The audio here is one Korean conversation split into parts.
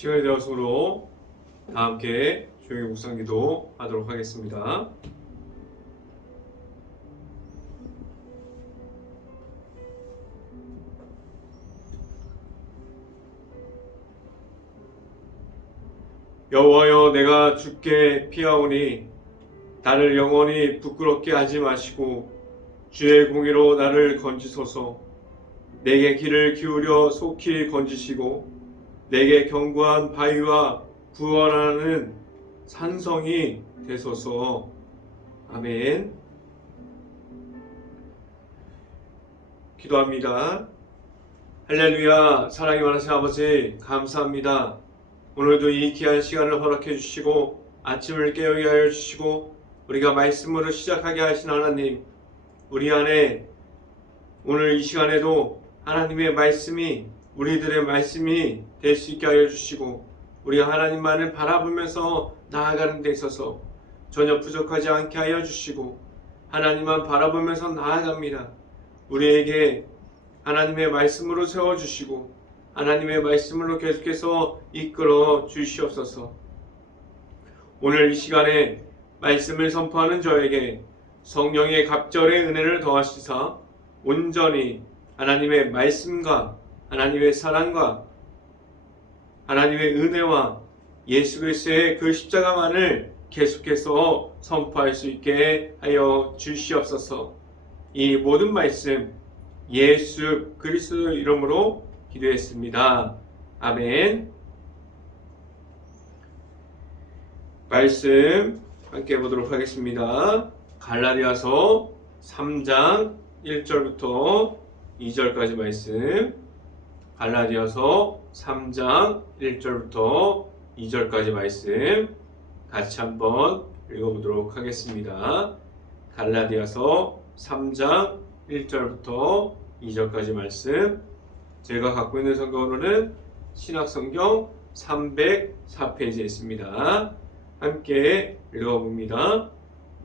시간이 되었으므로 다 함께 조용히 묵상기도 하도록 하겠습니다. 여호와여, 내가 주께 피하오니 나를 영원히 부끄럽게 하지 마시고 주의 공의로 나를 건지소서. 내게 귀를 기울여 속히 건지시고 내게 견고한 바위와 구원하는 산성이 되소서. 아멘. 기도합니다. 할렐루야. 사랑이 많으신 아버지, 감사합니다. 오늘도 이 귀한 시간을 허락해 주시고 아침을 깨우게 하여 주시고 우리가 말씀으로 시작하게 하신 하나님, 우리 안에 오늘 이 시간에도 하나님의 말씀이 우리들의 말씀이 될 수 있게 하여 주시고 우리가 하나님만을 바라보면서 나아가는 데 있어서 전혀 부족하지 않게 하여 주시고 하나님만 바라보면서 나아갑니다. 우리에게 하나님의 말씀으로 세워주시고 하나님의 말씀으로 계속해서 이끌어 주시옵소서. 오늘 이 시간에 말씀을 선포하는 저에게 성령의 갑절의 은혜를 더하시사 온전히 하나님의 말씀과 하나님의 사랑과 하나님의 은혜와 예수 그리스도의 그 십자가만을 계속해서 선포할 수 있게 하여 주시옵소서. 이 모든 말씀 예수 그리스도 이름으로 기도했습니다. 아멘. 말씀 함께 보도록 하겠습니다. 갈라디아서 3장 1절부터 2절까지 말씀. 갈라디아서 3장 1절부터 2절까지 말씀 같이 한번 읽어보도록 하겠습니다. 갈라디아서 3장 1절부터 2절까지 말씀. 제가 갖고 있는 성경으로는 신약성경 304페이지에 있습니다. 함께 읽어봅니다.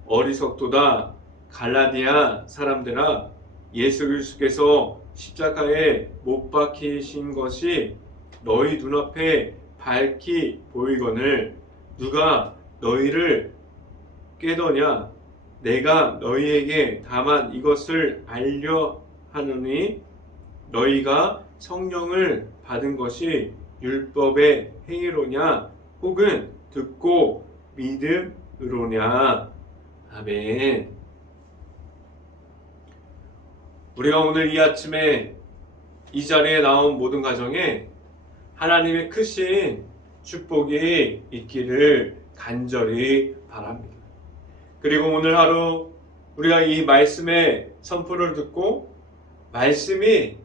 어리석도다 갈라디아 사람들아, 예수 그리스도께서 십자가에 못 박히신 것이 너희 눈앞에 밝히 보이거늘 누가 너희를 깨더냐? 내가 너희에게 다만 이것을 알려 하느니 너희가 성령을 받은 것이 율법의 행위로냐 혹은 듣고 믿음으로냐. 아멘. 우리가 오늘 이 아침에 이 자리에 나온 모든 가정에 하나님의 크신 축복이 있기를 간절히 바랍니다. 그리고 오늘 하루 우리가 이 말씀의 선포를 듣고 말씀이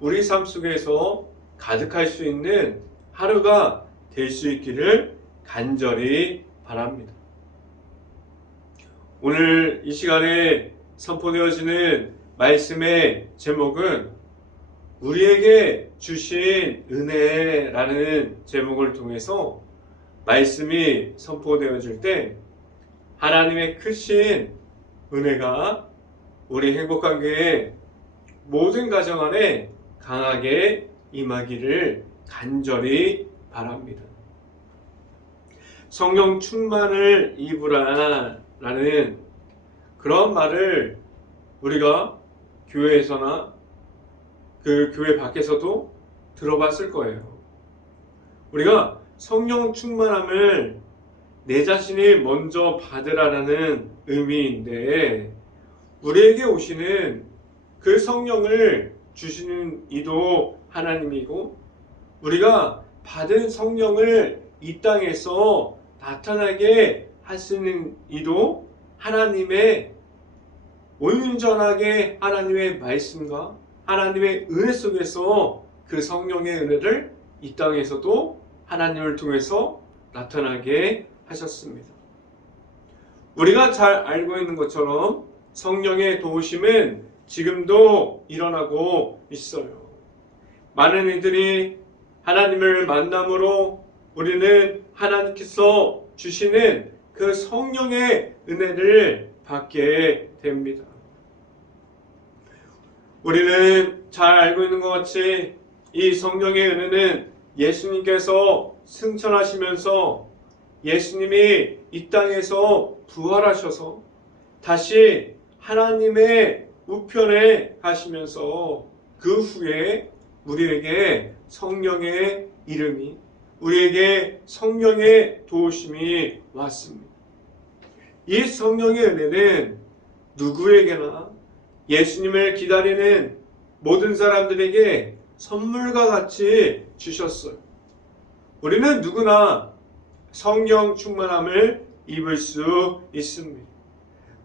우리 삶 속에서 가득할 수 있는 하루가 될 수 있기를 간절히 바랍니다. 오늘 이 시간에 선포되어지는 말씀의 제목은 우리에게 주신 은혜라는 제목을 통해서 말씀이 선포되어질 때 하나님의 크신 은혜가 우리 행복한 교회 모든 가정 안에 강하게 임하기를 간절히 바랍니다. 성령 충만을 입으라 라는 그런 말을 우리가 교회에서나 그 교회 밖에서도 들어봤을 거예요. 우리가 성령 충만함을 내 자신이 먼저 받으라는 의미인데 우리에게 오시는 그 성령을 주시는 이도 하나님이고 우리가 받은 성령을 이 땅에서 나타나게 하시는 이도 하나님의 온전하게 하나님의 말씀과 하나님의 은혜 속에서 그 성령의 은혜를 이 땅에서도 하나님을 통해서 나타나게 하셨습니다. 우리가 잘 알고 있는 것처럼 성령의 도우심은 지금도 일어나고 있어요. 많은 이들이 하나님을 만남으로 우리는 하나님께서 주시는 그 성령의 은혜를 받게 됩니다. 우리는 잘 알고 있는 것 같이 이 성령의 은혜는 예수님께서 승천하시면서 예수님이 이 땅에서 부활하셔서 다시 하나님의 우편에 가시면서 그 후에 우리에게 성령의 이름이, 우리에게 성령의 도우심이 왔습니다. 이 성령의 은혜는 누구에게나 예수님을 기다리는 모든 사람들에게 선물과 같이 주셨어요. 우리는 누구나 성령 충만함을 입을 수 있습니다.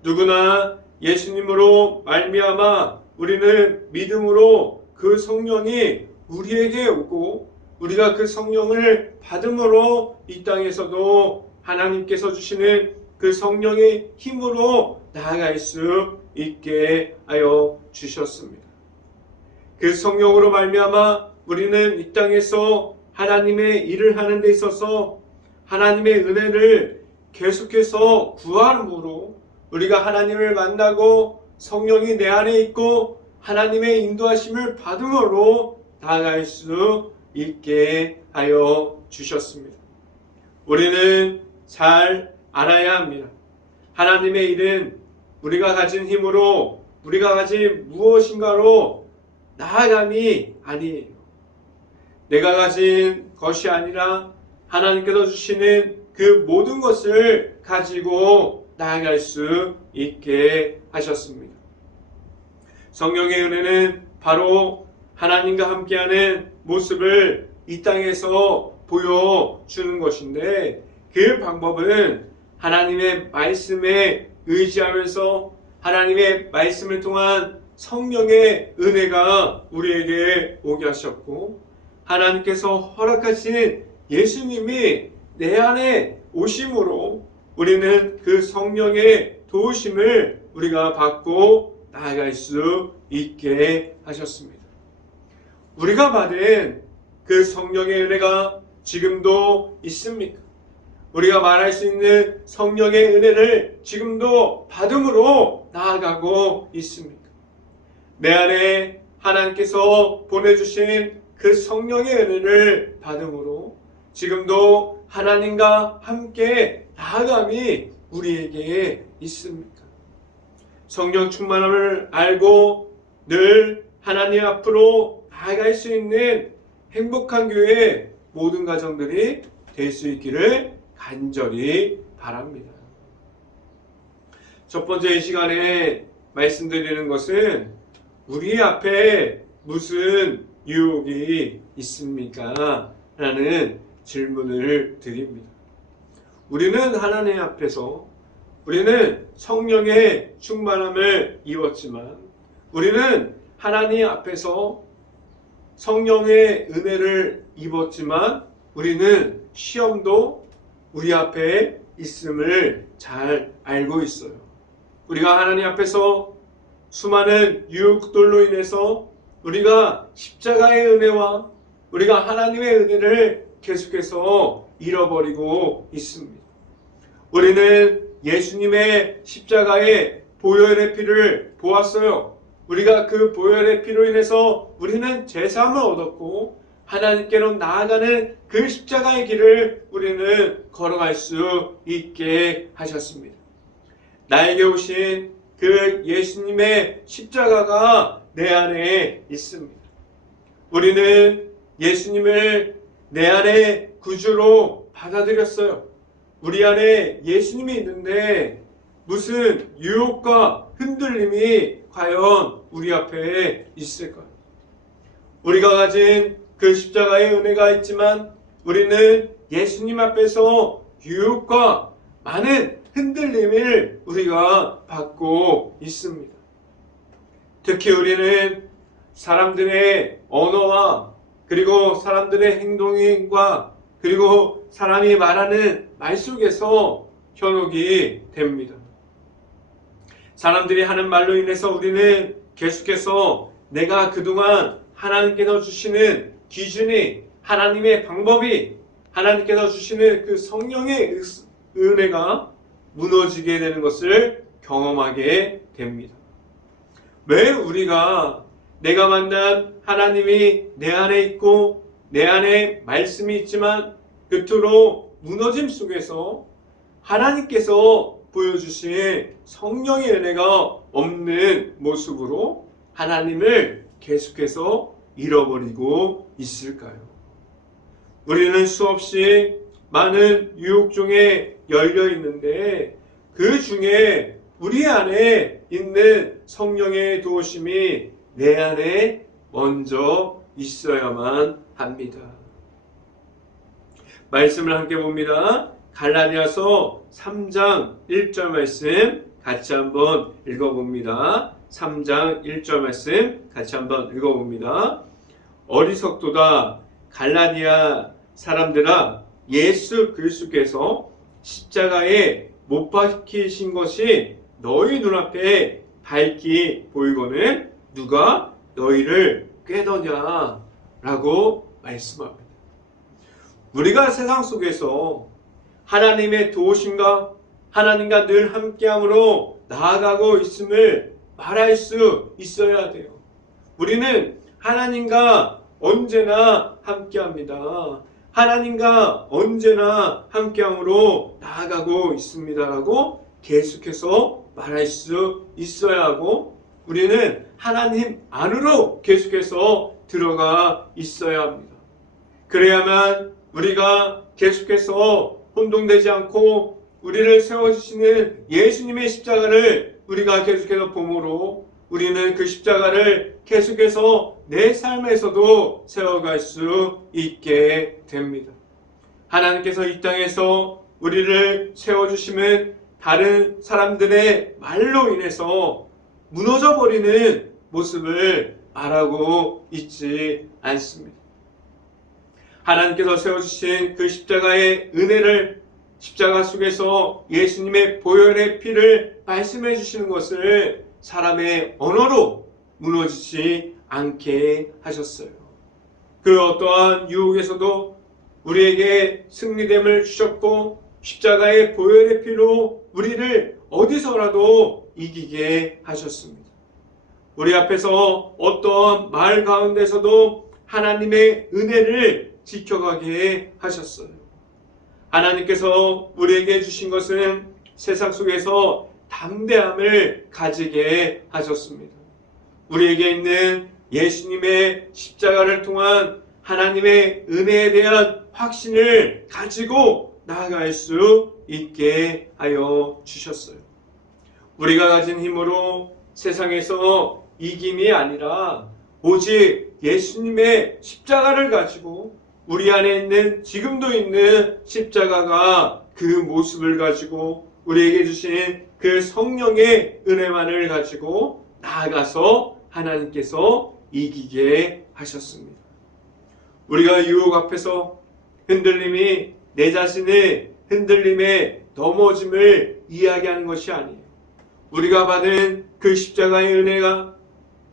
누구나 예수님으로 말미암아 우리는 믿음으로 그 성령이 우리에게 오고 우리가 그 성령을 받음으로 이 땅에서도 하나님께서 주시는 그 성령의 힘으로 나아갈 수 있게 하여 주셨습니다. 그 성령으로 말미암아 우리는 이 땅에서 하나님의 일을 하는 데 있어서 하나님의 은혜를 계속해서 구함으로 우리가 하나님을 만나고 성령이 내 안에 있고 하나님의 인도하심을 받음으로 나아갈 수 있게 하여 주셨습니다. 우리는 잘 알아야 합니다. 하나님의 일은 우리가 가진 힘으로 우리가 가진 무엇인가로 나아감이 아니에요. 내가 가진 것이 아니라 하나님께서 주시는 그 모든 것을 가지고 나아갈 수 있게 하셨습니다. 성령의 은혜는 바로 하나님과 함께하는 모습을 이 땅에서 보여주는 것인데 그 방법은 하나님의 말씀에 의지하면서 하나님의 말씀을 통한 성령의 은혜가 우리에게 오게 하셨고 하나님께서 허락하신 예수님이 내 안에 오심으로 우리는 그 성령의 도우심을 우리가 받고 나아갈 수 있게 하셨습니다. 우리가 받은 그 성령의 은혜가 지금도 있습니까? 우리가 말할 수 있는 성령의 은혜를 지금도 받음으로 나아가고 있습니까? 내 안에 하나님께서 보내주신 그 성령의 은혜를 받음으로 지금도 하나님과 함께 나아감이 우리에게 있습니까? 성령 충만함을 알고 늘 하나님 앞으로 나아갈 수 있는 행복한 교회 모든 가정들이 될 수 있기를 간절히 바랍니다. 첫 번째 이 시간에 말씀드리는 것은 우리 앞에 무슨 유혹이 있습니까? 라는 질문을 드립니다. 우리는 하나님 앞에서 우리는 성령의 충만함을 입었지만 우리는 하나님 앞에서 성령의 은혜를 입었지만 우리는 시험도 우리 앞에 있음을 잘 알고 있어요. 우리가 하나님 앞에서 수많은 유혹들로 인해서 우리가 십자가의 은혜와 우리가 하나님의 은혜를 계속해서 잃어버리고 있습니다. 우리는 예수님의 십자가의 보혈의 피를 보았어요. 우리가 그 보혈의 피로 인해서 우리는 제사함을 얻었고 하나님께로 나아가는 그 십자가의 길을 우리는 걸어갈 수 있게 하셨습니다. 나에게 오신 그 예수님의 십자가가 내 안에 있습니다. 우리는 예수님을 내 안에 구주로 받아들였어요. 우리 안에 예수님이 있는데 무슨 유혹과 흔들림이 과연 우리 앞에 있을까요? 우리가 가진 그 십자가의 은혜가 있지만 우리는 예수님 앞에서 유혹과 많은 흔들림을 우리가 받고 있습니다. 특히 우리는 사람들의 언어와 그리고 사람들의 행동과 그리고 사람이 말하는 말 속에서 현혹이 됩니다. 사람들이 하는 말로 인해서 우리는 계속해서 내가 그동안 하나님께서 주시는 기준이 하나님의 방법이 하나님께서 주시는 그 성령의 은혜가 무너지게 되는 것을 경험하게 됩니다. 왜 우리가 내가 만난 하나님이 내 안에 있고 내 안에 말씀이 있지만 끝으로 무너짐 속에서 하나님께서 보여주신 성령의 은혜가 없는 모습으로 하나님을 계속해서 잃어버리고 있을까요? 우리는 수없이 많은 유혹 중에 열려 있는데 그 중에 우리 안에 있는 성령의 도우심이 내 안에 먼저 있어야만 합니다. 말씀을 함께 봅니다. 갈라디아서 3장 1절 말씀 같이 한번 읽어봅니다. 3장 1절 말씀 같이 한번 읽어봅니다. 어리석도다 갈라디아 사람들아, 예수 그리스도께서 십자가에 못 박히신 것이 너희 눈앞에 밝히 보이거늘 누가 너희를 꾀더냐 라고 말씀합니다. 우리가 세상 속에서 하나님의 도우심과 하나님과 늘 함께함으로 나아가고 있음을 말할 수 있어야 돼요. 우리는 하나님과 언제나 함께합니다. 하나님과 언제나 함께함으로 나아가고 있습니다라고 계속해서 말할 수 있어야 하고 우리는 하나님 안으로 계속해서 들어가 있어야 합니다. 그래야만 우리가 계속해서 혼동되지 않고 우리를 세워주시는 예수님의 십자가를 우리가 계속해서 봄으로 우리는 그 십자가를 계속해서 내 삶에서도 세워갈 수 있게 됩니다. 하나님께서 이 땅에서 우리를 세워주시면 다른 사람들의 말로 인해서 무너져버리는 모습을 말하고 있지 않습니다. 하나님께서 세워주신 그 십자가의 은혜를 십자가 속에서 예수님의 보혈의 피를 말씀해 주시는 것을 사람의 언어로 무너지지 않게 하셨어요. 그 어떠한 유혹에서도 우리에게 승리됨을 주셨고 십자가의 보혈의 피로 우리를 어디서라도 이기게 하셨습니다. 우리 앞에서 어떠한 말 가운데서도 하나님의 은혜를 지켜가게 하셨어요. 하나님께서 우리에게 주신 것은 세상 속에서 담대함을 가지게 하셨습니다. 우리에게 있는 예수님의 십자가를 통한 하나님의 은혜에 대한 확신을 가지고 나아갈 수 있게 하여 주셨어요. 우리가 가진 힘으로 세상에서 이김이 아니라 오직 예수님의 십자가를 가지고 우리 안에 있는 지금도 있는 십자가가 그 모습을 가지고 우리에게 주신 그 성령의 은혜만을 가지고 나아가서 하나님께서 이기게 하셨습니다. 우리가 유혹 앞에서 흔들림이 내 자신의 흔들림에 넘어짐을 이야기하는 것이 아니에요. 우리가 받은 그 십자가의 은혜가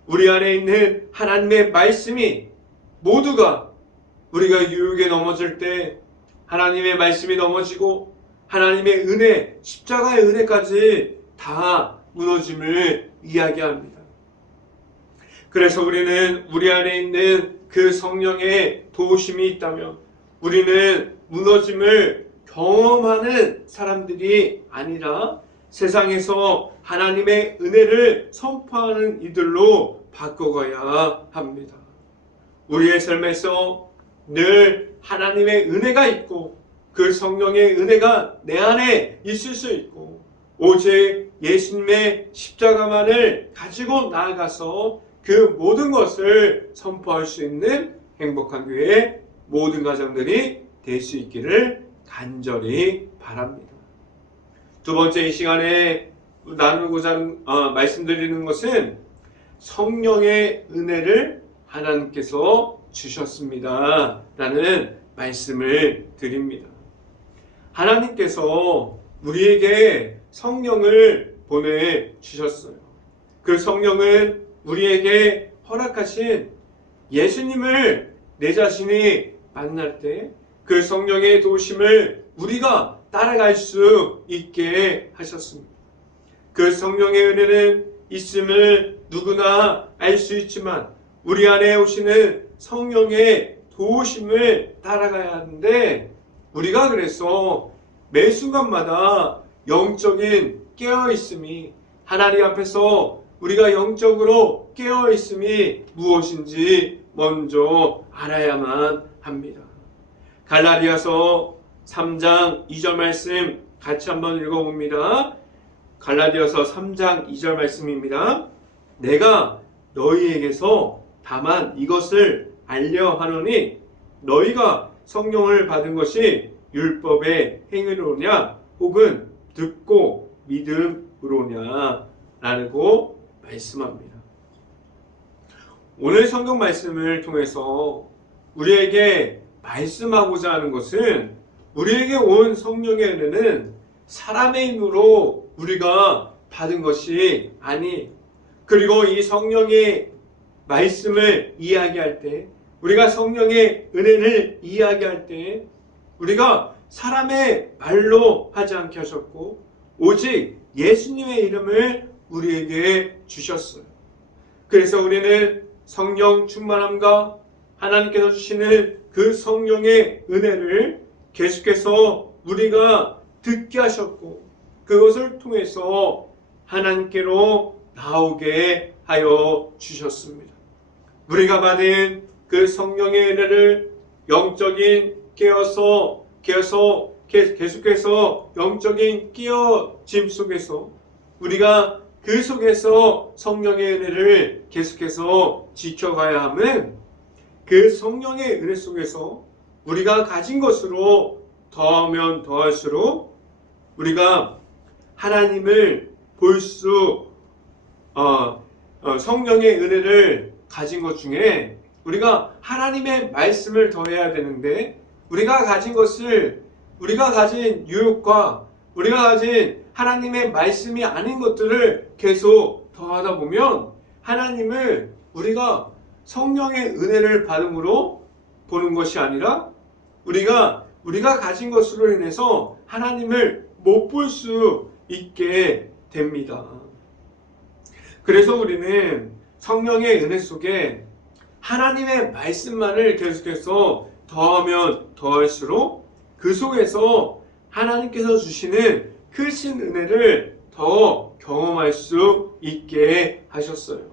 우리 안에 있는 하나님의 말씀이 모두가 우리가 유혹에 넘어질 때 하나님의 말씀이 넘어지고 하나님의 은혜, 십자가의 은혜까지 다 무너짐을 이야기합니다. 그래서 우리는 우리 안에 있는 그 성령의 도우심이 있다면 우리는 무너짐을 경험하는 사람들이 아니라 세상에서 하나님의 은혜를 선포하는 이들로 바꿔가야 합니다. 우리의 삶에서 늘 하나님의 은혜가 있고 그 성령의 은혜가 내 안에 있을 수 있고 오직 예수님의 십자가만을 가지고 나아가서 그 모든 것을 선포할 수 있는 행복한 교회 모든 가정들이 될 수 있기를 간절히 바랍니다. 두 번째 이 시간에 나누고자 말씀드리는 것은 성령의 은혜를 하나님께서 주셨습니다 라는 말씀을 드립니다. 하나님께서 우리에게 성령을 보내주셨어요. 그 성령은 우리에게 허락하신 예수님을 내 자신이 만날 때 그 성령의 도우심을 우리가 따라갈 수 있게 하셨습니다. 그 성령의 은혜는 있음을 누구나 알 수 있지만 우리 안에 오시는 성령의 도우심을 따라가야 하는데 우리가 그래서 매 순간마다 영적인 깨어있음이 하나님 앞에서 우리가 영적으로 깨어있음이 무엇인지 먼저 알아야만 합니다. 갈라디아서 3장 2절 말씀 같이 한번 읽어봅니다. 갈라디아서 3장 2절 말씀입니다. 내가 너희에게서 다만 이것을 알려 하노니 너희가 성령을 받은 것이 율법의 행위로냐 혹은 듣고 믿음으로냐 라고 말씀합니다. 오늘 성경 말씀을 통해서 우리에게 말씀하고자 하는 것은 우리에게 온 성령의 은혜는 사람의 힘으로 우리가 받은 것이 아니, 그리고 이 성령의 말씀을 이야기할 때, 우리가 성령의 은혜를 이야기할 때 우리가 사람의 말로 하지 않게 하셨고 오직 예수님의 이름을 우리에게 주셨어요. 그래서 우리는 성령 충만함과 하나님께서 주시는 그 성령의 은혜를 계속해서 우리가 듣게 하셨고 그것을 통해서 하나님께로 나오게 하여 주셨습니다. 우리가 받은 그 성령의 은혜를 영적인 계속해서 영적인 깨어짐 속에서 우리가 그 속에서 성령의 은혜를 계속해서 지켜가야 함은 그 성령의 은혜 속에서 우리가 가진 것으로 더하면 더할수록 우리가 하나님을 볼 수 성령의 은혜를 가진 것 중에 우리가 하나님의 말씀을 더해야 되는데 우리가 가진 것을 우리가 가진 유혹과 우리가 가진 하나님의 말씀이 아닌 것들을 계속 더하다 보면 하나님을 우리가 성령의 은혜를 받음으로 보는 것이 아니라 우리가 가진 것으로 인해서 하나님을 못 볼 수 있게 됩니다. 그래서 우리는 성령의 은혜 속에 하나님의 말씀만을 계속해서 더하면 더할수록 그 속에서 하나님께서 주시는 크신 은혜를 더 경험할 수 있게 하셨어요.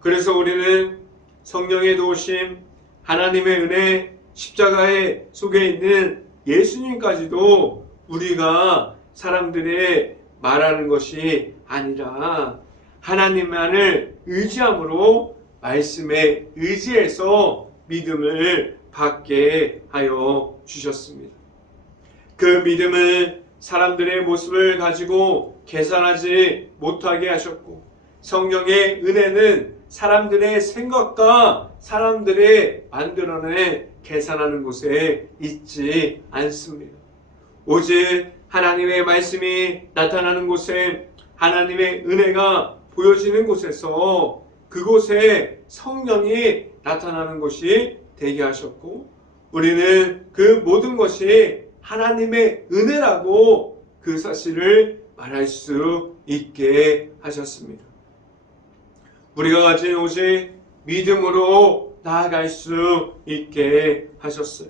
그래서 우리는 성령의 도우심, 하나님의 은혜, 십자가의 속에 있는 예수님까지도 우리가 사람들의 말하는 것이 아니라 하나님만을 의지함으로 말씀에 의지해서 믿음을 받게 하여 주셨습니다. 그 믿음을 사람들의 모습을 가지고 계산하지 못하게 하셨고 성령의 은혜는 사람들의 생각과 사람들의 만들어낸 계산하는 곳에 있지 않습니다. 오직 하나님의 말씀이 나타나는 곳에 하나님의 은혜가 보여지는 곳에서 그곳에 성령이 나타나는 것이 되게 하셨고 우리는 그 모든 것이 하나님의 은혜라고 그 사실을 말할 수 있게 하셨습니다. 우리가 가진 오직 믿음으로 나아갈 수 있게 하셨어요.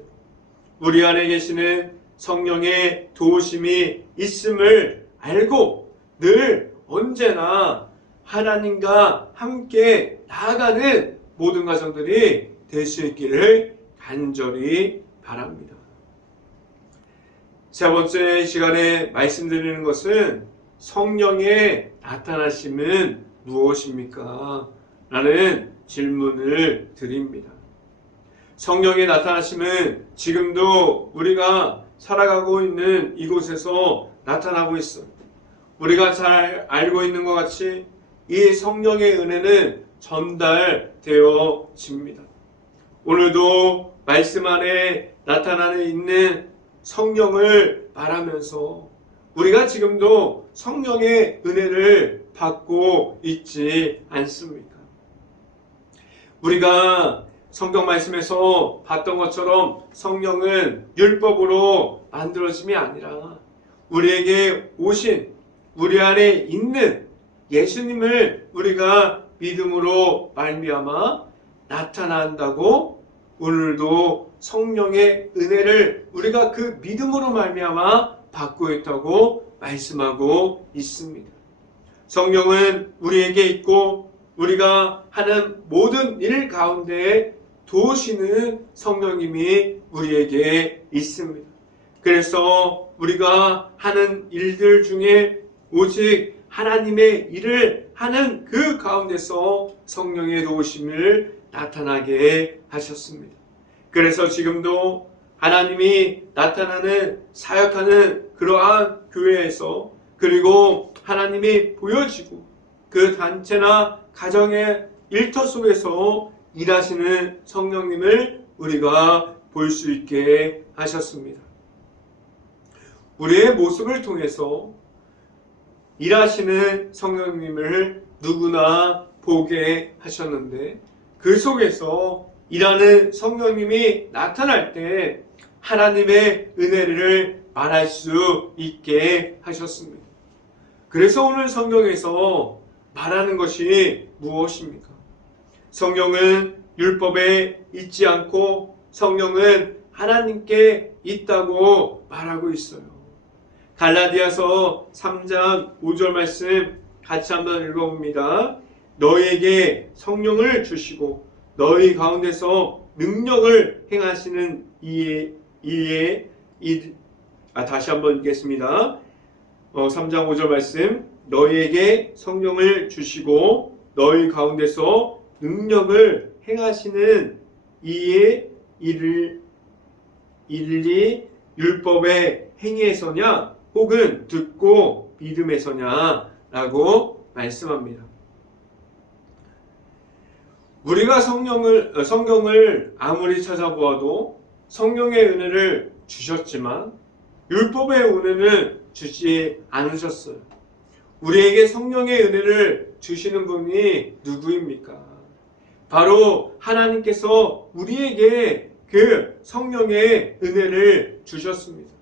우리 안에 계시는 성령의 도우심이 있음을 알고 늘 언제나 하나님과 함께 나아가는 모든 가정들이 될 수 있기를 간절히 바랍니다. 세 번째 시간에 말씀드리는 것은 성령의 나타나심은 무엇입니까? 라는 질문을 드립니다. 성령의 나타나심은 지금도 우리가 살아가고 있는 이곳에서 나타나고 있어요. 우리가 잘 알고 있는 것 같이 이 성령의 은혜는 전달되어집니다. 오늘도 말씀 안에 나타나 있는 성령을 말하면서 우리가 지금도 성령의 은혜를 받고 있지 않습니까? 우리가 성경 말씀에서 봤던 것처럼 성령은 율법으로 만들어짐이 아니라 우리에게 오신 우리 안에 있는 예수님을 우리가 믿음으로 말미암아 나타난다고 오늘도 성령의 은혜를 우리가 그 믿음으로 말미암아 받고 있다고 말씀하고 있습니다. 성령은 우리에게 있고 우리가 하는 모든 일 가운데 도우시는 성령님이 우리에게 있습니다. 그래서 우리가 하는 일들 중에 오직 하나님의 일을 하는 그 가운데서 성령의 도우심을 나타나게 하셨습니다. 그래서 지금도 하나님이 나타나는 사역하는 그러한 교회에서 그리고 하나님이 보여지고 그 단체나 가정의 일터 속에서 일하시는 성령님을 우리가 볼 수 있게 하셨습니다. 우리의 모습을 통해서 일하시는 성령님을 누구나 보게 하셨는데 그 속에서 일하는 성령님이 나타날 때 하나님의 은혜를 말할 수 있게 하셨습니다. 그래서 오늘 성경에서 말하는 것이 무엇입니까? 성령은 율법에 있지 않고 성령은 하나님께 있다고 말하고 있어요. 갈라디아서 3장 5절 말씀 같이 한번 읽어봅니다. 너희에게 성령을 주시고 너희 가운데서 능력을 행하시는 다시 한번 읽겠습니다. 3장 5절 말씀 너희에게 성령을 주시고 너희 가운데서 능력을 행하시는 이의 일이 율법의 행위에서냐 혹은 듣고 믿음에서냐 라고 말씀합니다. 우리가 성경을 아무리 찾아보아도 성령의 은혜를 주셨지만 율법의 은혜는 주지 않으셨어요. 우리에게 성령의 은혜를 주시는 분이 누구입니까? 바로 하나님께서 우리에게 그 성령의 은혜를 주셨습니다.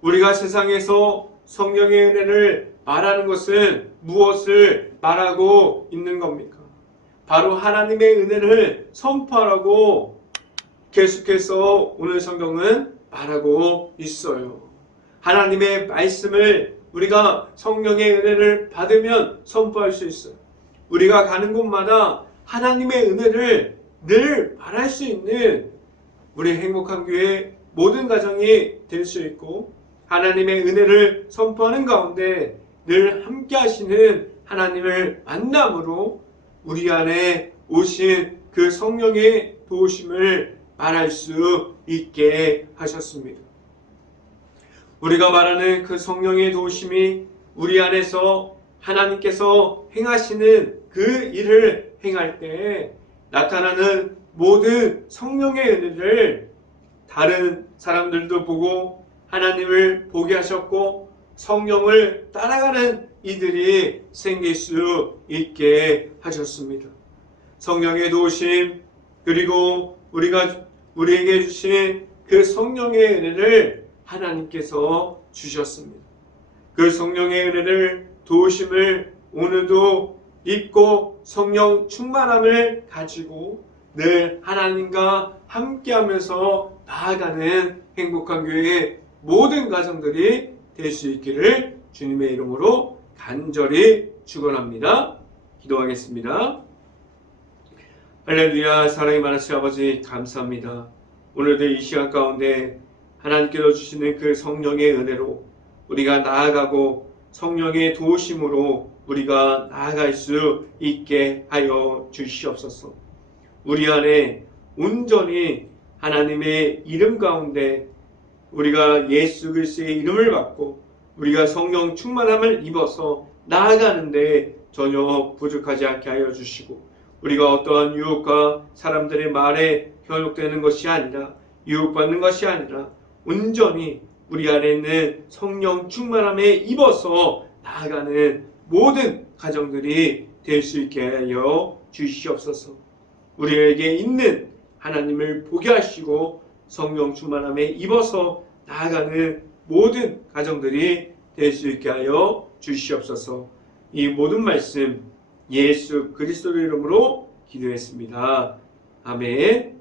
우리가 세상에서 성령의 은혜를 말하는 것은 무엇을 말하고 있는 겁니까? 바로 하나님의 은혜를 선포하라고 계속해서 오늘 성경은 말하고 있어요. 하나님의 말씀을 우리가 성령의 은혜를 받으면 선포할 수 있어요. 우리가 가는 곳마다 하나님의 은혜를 늘 말할 수 있는 우리 행복한 교회 모든 가정이 될 수 있고 하나님의 은혜를 선포하는 가운데 늘 함께 하시는 하나님을 만남으로 우리 안에 오신 그 성령의 도우심을 말할 수 있게 하셨습니다. 우리가 말하는 그 성령의 도우심이 우리 안에서 하나님께서 행하시는 그 일을 행할 때 나타나는 모든 성령의 은혜를 다른 사람들도 보고 하나님을 보게 하셨고 성령을 따라가는 이들이 생길 수 있게 하셨습니다. 성령의 도우심 그리고 우리에게 주신 그 성령의 은혜를 하나님께서 주셨습니다. 그 성령의 은혜를 도우심을 오늘도 입고 성령 충만함을 가지고 늘 하나님과 함께하면서 나아가는 행복한 교회의 모든 가정들이 될 수 있기를 주님의 이름으로 간절히 축원합니다. 기도하겠습니다. 할렐루야. 사랑이 많으신 아버지 감사합니다. 오늘도 이 시간 가운데 하나님께서 주시는 그 성령의 은혜로 우리가 나아가고 성령의 도우심으로 우리가 나아갈 수 있게 하여 주시옵소서. 우리 안에 온전히 하나님의 이름 가운데 우리가 예수 그리스도의 이름을 받고 우리가 성령 충만함을 입어서 나아가는데 전혀 부족하지 않게 하여 주시고 우리가 어떠한 유혹과 사람들의 말에 현혹되는 것이 아니라 유혹받는 것이 아니라 온전히 우리 안에 있는 성령 충만함에 입어서 나아가는 모든 가정들이 될 수 있게 하여 주시옵소서. 우리에게 있는 하나님을 보게 하시고 성령 충만함에 입어서 나아가는 모든 가정들이 될 수 있게 하여 주시옵소서. 이 모든 말씀 예수 그리스도의 이름으로 기도했습니다. 아멘.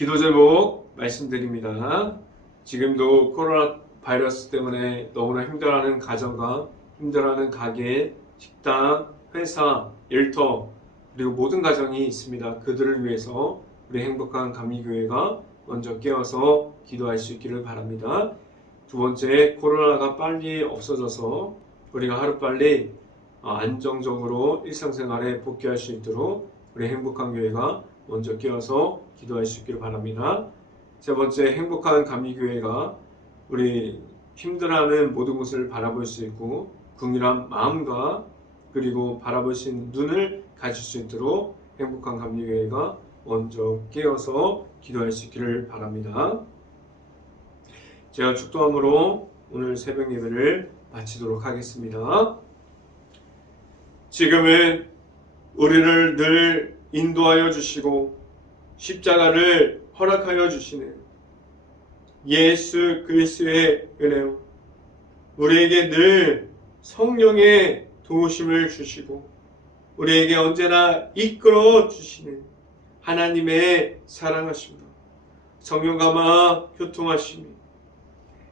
기도 제목 말씀드립니다. 지금도 코로나 바이러스 때문에 너무나 힘들어하는 가정과 힘들어하는 가게, 식당, 회사, 일터 그리고 모든 가정이 있습니다. 그들을 위해서 우리 행복한 감리교회가 먼저 깨어서 기도할 수 있기를 바랍니다. 두 번째, 코로나가 빨리 없어져서 우리가 하루빨리 안정적으로 일상생활에 복귀할 수 있도록 우리 행복한 교회가 먼저 깨어서 기도할 수 있기를 바랍니다. 세 번째, 행복한 감리교회가 우리 힘들어하는 모든 것을 바라볼 수 있고 긍휼한 마음과 그리고 바라볼 수 있는 눈을 가질 수 있도록 행복한 감리교회가 먼저 깨어서 기도할 수 있기를 바랍니다. 제가 축도함으로 오늘 새벽 예배를 마치도록 하겠습니다. 지금은 우리를 늘 인도하여 주시고 십자가를 허락하여 주시는 예수 그리스도의 은혜요, 우리에게 늘 성령의 도우심을 주시고 우리에게 언제나 이끌어 주시는 하나님의 사랑하심과 성령과 마 교통하심이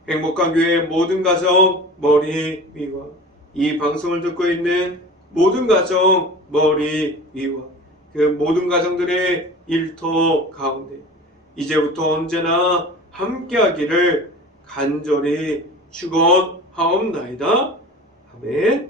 행복한 교회의 모든 가정 머리 위와 이 방송을 듣고 있는 모든 가정 머리 위와 그 모든 가정들의 일터 가운데 이제부터 언제나 함께하기를 간절히 축원하옵나이다. 아멘.